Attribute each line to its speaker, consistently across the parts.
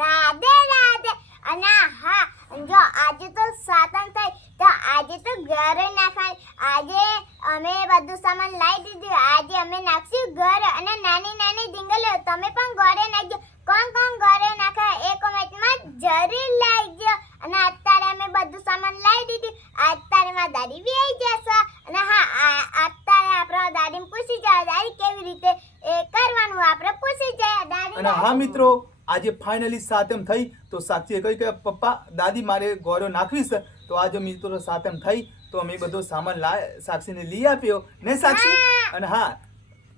Speaker 1: રાધે રાધે. અને હા જો આજે તો સાતમ થઈ તો આજે તો ઘરે નાખવાની. આજે અમે બધું સામાન લાવી દીધું. આજે અમે નાખશું ઘર અને નાની નાની ડીંગલીઓ તમે પણ ઘરે નાખજો. કોણ કોણ ઘરે નાખે એ કોમેન્ટમાં જરૂર લાગજો. અને અત્યારે અમે બધું સામાન લાવી દીધું. અત્યારે મારા દાદી બી આવી જશે. અને હા અત્યારે આપણા દાદીને પૂછી જાય દાદી કેવી રીતે એ કરવાનું? આપણે પૂછી જાય દાદી
Speaker 2: અને હા મિત્રો આજે ફાઇનલી સાતમ થઈ તો સાક્ષીએ કહ્યું કે પપ્પા દાદી મારે ગોળો નાખવી છે. તો આજે મિત્રો સાતમ થઈ તો અમે બધો સામાન લા સાક્ષીને લઈ આપ્યો. ને સાક્ષી? અને હા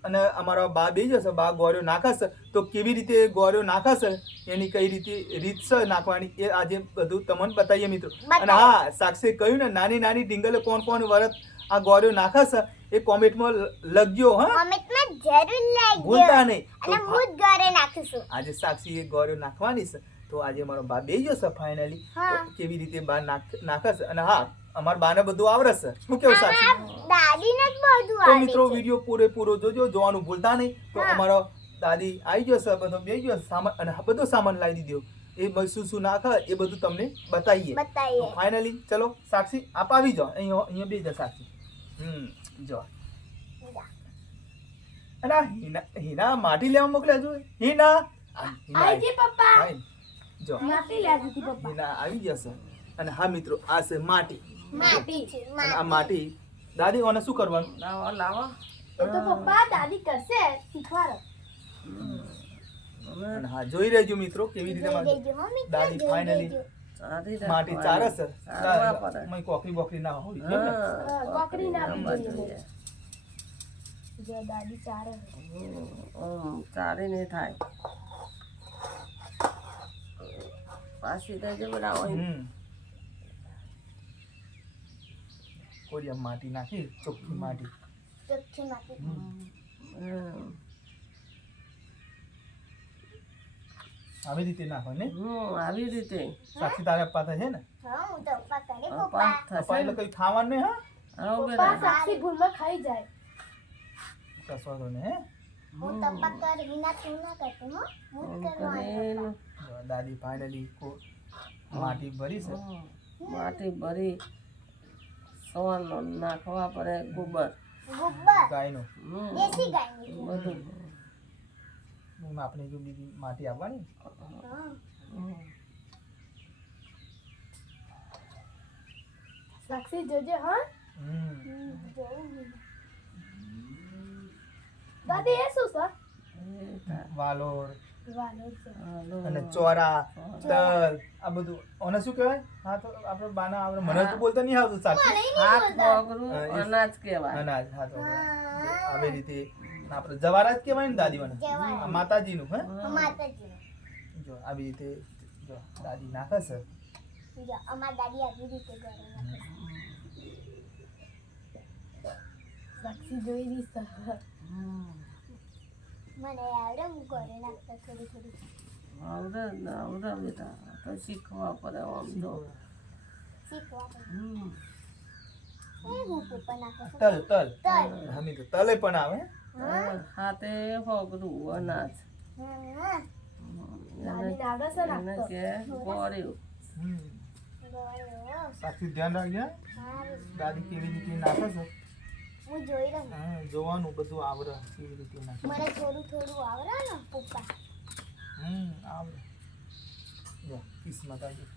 Speaker 2: અને અમારો બા બે જશે બા ગોળો નાખાશે. તો કેવી રીતે ગોળો નાખાશે? એની કઈ રીતે રીત છે નાખવાની એ આજે બધું તમને બતાવીએ મિત્રો. અને હા સાક્ષીએ કહ્યું ને નાની નાની ડીંગલે કોણ કોણ વરત આ ગોળો નાખાશે? એ કોમેન્ટમાં લખજો હા?
Speaker 1: જરૂર લાગજો
Speaker 2: ભૂલતા નહીં.
Speaker 1: અને હું જ ઘરે નાખીશું.
Speaker 2: આજે સાક્ષી એ ગોળો નાખવાની છે. તો આજે અમારો બા બે છે ફાઇનલી કેવી રીતે બા નાખશે અને હા અમાર બાને બધું આવડશે શું કેવું સાક્ષી?
Speaker 1: દાદીને જ બધું
Speaker 2: તો મિત્રો વિડિયો પૂરેપૂરો જોજો જોવાનું ભૂલતા નહીં. તો અમારો દાદી આવી જશે બધો બે ગયો સામાન અને બધો સામાન લાવી દીધો. એ બધું શું શું નાખે એ બધું તમને બતાવીએ.
Speaker 1: બતાવીએ.
Speaker 2: ફાઇનલી ચલો સાક્ષી આપ આવી જાઓ. અહીંયા અહીંયા બે જા સાક્ષી. હમ જો. અને હિના હિના માટી લેવા મોકલ્યા છો? હિના?
Speaker 3: આઈજી પપ્પા.
Speaker 2: આવી. જો.
Speaker 3: માટી લેવા હતી પપ્પા.
Speaker 2: હિના આવી જશે અને હા મિત્રો આ છે માટી.
Speaker 1: માટી છે
Speaker 2: આ
Speaker 1: માટી.
Speaker 2: દાદી ઓને શું કરવાનું?
Speaker 4: લાવો લાવો.
Speaker 3: તો પપ્પા દાદી કરશે શીખવાડો.
Speaker 2: હા જોઈ રહેજો મિત્રો કેવી રીતે
Speaker 1: જોઈ
Speaker 2: માટી-
Speaker 1: દેજો હો મિત્રો,
Speaker 2: દાદી.
Speaker 4: સારી
Speaker 2: માટી ચારે છે.
Speaker 4: ચારવા
Speaker 2: મય કોકરી બોકરી ના હોય
Speaker 3: કોકરી ના
Speaker 4: જ
Speaker 3: જોઈએ.
Speaker 4: જોઈએ.
Speaker 3: જો દાદી ચારે
Speaker 4: હમ, ચારી નહીં થાય પાછી દેજો બધા હોય
Speaker 2: હમ. કોરિયા માટી નાખી ચોખ્ખી માટી
Speaker 1: ચોખ્ખી માટી
Speaker 4: હમ.
Speaker 2: આવી રીતે નાખો ને
Speaker 4: હમ, આવી રીતે
Speaker 2: સાક્ષી તારા પપ્પા થાય છે ને
Speaker 1: હા હું તો પપ્પા કરે
Speaker 4: આ
Speaker 1: પપ્પા
Speaker 4: પાક
Speaker 2: પપ્પા
Speaker 4: થશે
Speaker 2: એટલે કઈ ખાવાનું નહીં હા
Speaker 4: આવો
Speaker 3: પપ્પા
Speaker 4: બેટા
Speaker 3: સાક્ષી ભૂલમાં ખાઈ જાય
Speaker 2: કસવા દો ને હે.
Speaker 1: હું તો કરી વિના તું ના કરતો હો કરવાની
Speaker 2: દાદી ફાઇનલી માટી ભરી છે.
Speaker 4: માટી ભરી. સવારનો નાખવા પડે ગોબર.
Speaker 1: ગોબર?
Speaker 2: ગાયનું.
Speaker 1: દેશી ગાયનો.
Speaker 4: બધું.
Speaker 2: આપણે જો બીજી માટી આવવાની?
Speaker 3: સાક્ષી જોજે હા?
Speaker 2: હમ.
Speaker 1: જોયું.
Speaker 3: દાદી એ શું સર
Speaker 4: એ
Speaker 2: વાલોર
Speaker 3: વાલો છે.
Speaker 4: હાલો.
Speaker 2: અને ચોરા તલ આ બધું. ઓને શું કહેવાય? હા તો આપણે બાના આપણે મને તો બોલતા નહીં આવતું સાચું.
Speaker 4: હાથ
Speaker 2: હા,
Speaker 4: અનાજ કહેવાય.
Speaker 2: અનાજ હા તો આવી રીતે આપણે જવારા જ કહેવાય ને દાદી મને માતાજીનું હે?
Speaker 1: માતાજી.
Speaker 2: જો આવી રીતે જો દાદી નાખે છે.
Speaker 1: જો અમાર દાદી આવી રીતે કરે.
Speaker 3: સાક્ષી જોઈ રહી છે.
Speaker 4: હમ.
Speaker 1: મને આવડે હું ઘરે નાખતા થોડી થોડી.
Speaker 4: આવડે ને આવડે બેટા. તો શીખવા પડે આમ તો
Speaker 1: શીખવા.
Speaker 2: તલ તલ.
Speaker 1: તલ.
Speaker 2: પણ આવે?
Speaker 4: હાથે પગનું અનાજ. એને કે ગોળ્યું.
Speaker 2: ધ્યાન રાખજે દાદી કેવી રીતે નાખે છે?
Speaker 1: હું જોઈ રહું.
Speaker 2: હા જોવાનું બધું આવરે કેવી રીતે
Speaker 1: મને થોડું થોડું આવડે ને પપ્પા.
Speaker 2: હમ આવરે જો કિસ્મત આવી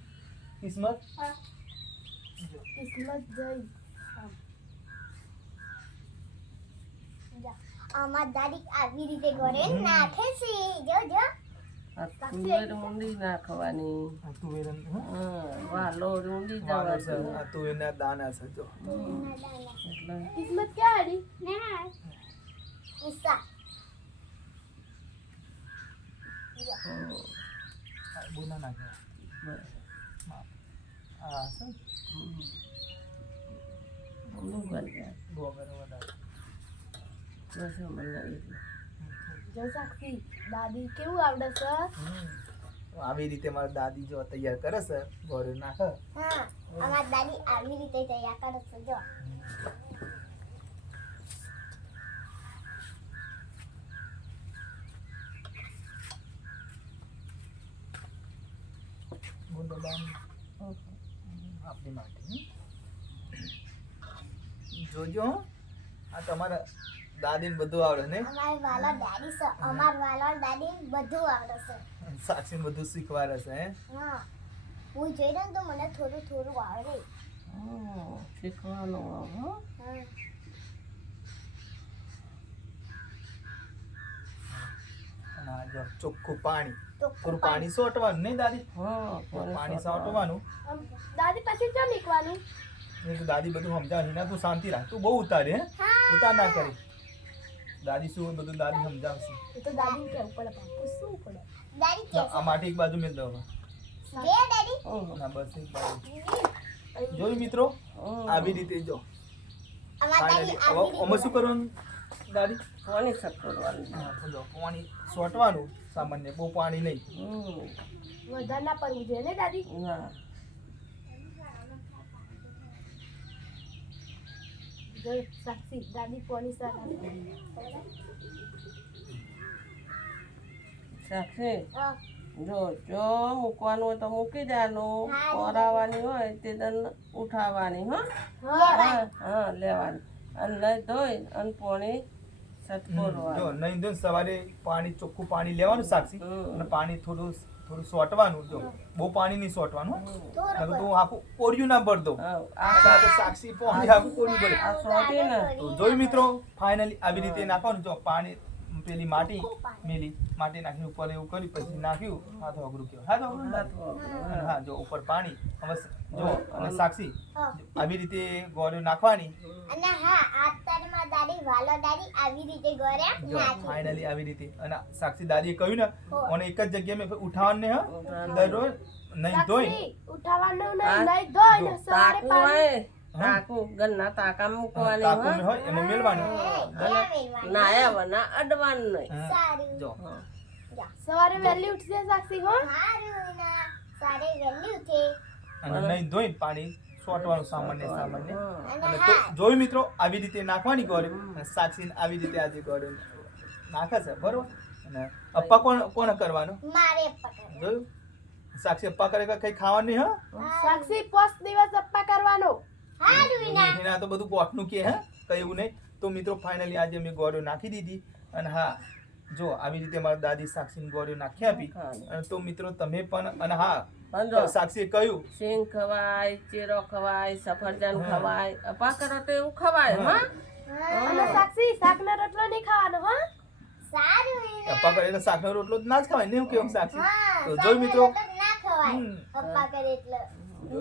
Speaker 2: કિસ્મત?
Speaker 3: હા.
Speaker 2: જો.
Speaker 3: કિસ્મત જઈ.
Speaker 1: અમાર દાદી આવી રીતે ઘરે નાખે છે. જો જો.
Speaker 4: તુવેર ઊંડી નાખવાની.
Speaker 2: તુવેર હા.
Speaker 4: હા, વાલો ઊંડી જવાની
Speaker 2: આ તુવેરના દાના છે જો.
Speaker 1: ના, ના, ના.
Speaker 4: એટલે
Speaker 3: કિસ્મત ક્યાં
Speaker 1: ના
Speaker 4: બસ.
Speaker 2: આ છે
Speaker 4: હમ. ઊંડું કરી જાય
Speaker 2: ગોબર વધારે
Speaker 4: બસ મને
Speaker 3: દાદી કેવું આવડે છે
Speaker 2: આવી રીતે મારા દાદી જો તૈયાર કરે છે ગોળ નાખે
Speaker 1: હા અમાર દાદી આવી રીતે તૈયાર કરે છે જો.
Speaker 2: આપણી માટે. જોજો આ તમારા દાદીને બધું આવડે ને
Speaker 1: અમારી વાલો દાદી છે અમાર વાલો દાદી બધું આવડે છે
Speaker 2: સાક્ષી બધું શીખવાડે છે હે?
Speaker 1: હા. હું જોઈ રહ્યો ને તો મને થોડું થોડું આવડે.
Speaker 4: શીખવાનું આમ, હો.
Speaker 1: હા.
Speaker 2: અને આ જો ચોખ્ખું પાણી.
Speaker 1: ચોખ્ખું
Speaker 2: થોડું પાણી સોટવાનું નહીં દાદી? પાણી
Speaker 4: સોટવાનું.
Speaker 3: દાદી પછી ક્યાં નીકળવાનું?
Speaker 2: દાદી બધું સમજાવે ના તું શાંતિ રાખ. તું બહુ ઉતારે હે. ઉતાર ના કરી. દાદી શું બધું દાદી સમજાવશે.
Speaker 3: એ તો દાદી કેવું પડે પાપુ શું પડે?
Speaker 1: દાદી કે
Speaker 2: આ માટે એક બાજુ મેલ દો
Speaker 1: બે દાદી.
Speaker 2: ના બસ એક બાજુ. જોયું મિત્રો? આવી રીતે જો. અમે શું કરવાનું? દાદી?
Speaker 4: સટકરવાની?
Speaker 2: હા, પાણી સોટવાનું સામાન્ય બહુ પાણી નહીં.
Speaker 3: વધારે ના પડવું જોઈએ ને દાદી?
Speaker 4: ના.
Speaker 3: જો સાક્ષી દાદી સાથે
Speaker 4: સાક્ષી જો જો મૂકવાનું હોય તો મૂકી દેવાનું.
Speaker 1: હા.
Speaker 4: હોય તે દંડ ઉઠાવવાની હો? હા હા લેવાની. અને લઈ ધોઈ અને પોણી
Speaker 2: જો નહીં જો સવારે પાણી ચોખ્ખું પાણી લેવાનું સાક્ષી અને પાણી થોડું થોડું સોટવાનું જો બહુ પાણી નહીં સોટવાનું નકર તું આખું કોર્યું ના ભર
Speaker 4: હા,
Speaker 2: આ
Speaker 4: આ
Speaker 2: તો સાક્ષી પાણી આખું કોર્યું ભરે.
Speaker 4: આ
Speaker 2: તો જોયું મિત્રો ફાઇનલી આવી રીતે નાખવાનું જો પાણી પેલી માટી મેલી માટી નાખી ઉપર એવું કરી પછી નાખ્યું હાથો અઘરું કયો હાથ હા જો ઉપર પાણી હવે જો અને સાક્ષી આવી રીતે ગોળીઓ નાખવાની.
Speaker 1: અને હા અત્યારમાં દાદી વાલો દાદી આવી રીતે ગોળ્યા
Speaker 2: ફાઇનલી આવી રીતે. અને સાક્ષી દાદીએ કહ્યું ને. અને એક જ જગ્યાએ મેં ઉઠાવવાનું ને હા. દરરોજ નહીં ધોઈ.
Speaker 3: ઉઠાવવાનું નહીં નહીં ધોઈ ને સવારે પાણી.
Speaker 4: હોય. ગન્ના તાકા મૂકવાની
Speaker 2: તાકું
Speaker 4: હોય.
Speaker 2: હોય એમાં મેલવાનું
Speaker 1: એલા મેલવાની.
Speaker 4: નાયા વના નહીં.
Speaker 2: જો.
Speaker 3: સવારે વહેલી ઉઠશે સાક્ષી હો.
Speaker 1: સારું ના. સારે વહેલી ઉઠે.
Speaker 2: અને નહીં ધોઈ પાણી. સોટવાનું સામાન્ય સામાન્ય.
Speaker 1: અને
Speaker 2: તો જોયું મિત્રો આવી રીતે નાખવાની ગોળી અને સાક્ષી આવી રીતે આજે ગોળી નાખે છે બરોબર? અને અપ્પા કોણ કોણ કરવાનું? જોયું? સાક્ષી અપ્પા કરે કઈ ખાવાનું નહીં હા.
Speaker 3: સાક્ષી પોસ દિવસ અપ્પા કરવાનો.
Speaker 1: હા
Speaker 2: એના તો બધું કોટનું કે હે? કયું એવું નહીં. તો મિત્રો ફાઇનલી આજે મેં ગોળીઓ નાખી દીધી. અને હા જો આવી રીતે મારા દાદી સાક્ષી ગોળીઓ નાખી આપી. અને તો મિત્રો તમે પણ અને હા
Speaker 4: સાક્ષી જો
Speaker 2: કહ્યું.
Speaker 4: સિંગ ખવાય ચેરો ખવાય સફરજન ખવાય અપા કરો તો એવું ખવાય
Speaker 2: હા.
Speaker 3: સાક્ષી શાકનો રોટલો નહીં ખાવાનો હો?
Speaker 2: અપ્પા કરે શાકનો રોટલો જ ના જ ખવાય ને એવું કેવું સાક્ષી? તો
Speaker 1: સારું
Speaker 2: મિત્રો.
Speaker 1: પપ્પા કરે એટલે. જો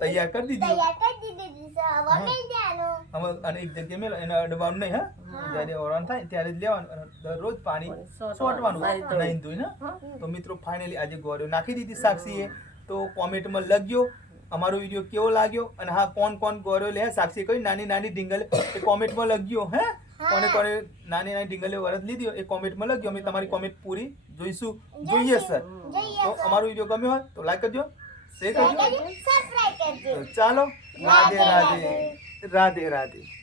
Speaker 2: તૈયાર કરી દીધી.
Speaker 1: તૈયાર કરી દીધી હવે
Speaker 2: અને એક જગ્યાએ મેલો એને અડવાનું નહીં હા? જ્યારે ઓરાન થાય ત્યારે જ લેવાનું દરરોજ પાણી છોટવાનું
Speaker 4: નહીં
Speaker 2: ધોઈને. તો મિત્રો ફાઇનલી આજે ગોળ્યો નાખી દીધી સાક્ષીએ. તો કોમેન્ટમાં લગ્યો અમારો વીડિયો કેવો લાગ્યો અને હા કોણ કોણ ગોળ્યો લે સાક્ષી કઈ નાની નાની ઢીંગલ એ કોમેન્ટમાં લગ્યો હે? કોને કોને નાની નાની ઢીંગલે વરસ લીધી એ કોમેન્ટમાં લખ્યો અમે તમારી કોમેન્ટ પૂરી જોઈશું. જોઈએ સર તો અમારો વીડિયો ગમ્યો હોય તો લાઈક કરજો શેર કરજો. ચાલો રાધે રાધે. રાધે રાધે.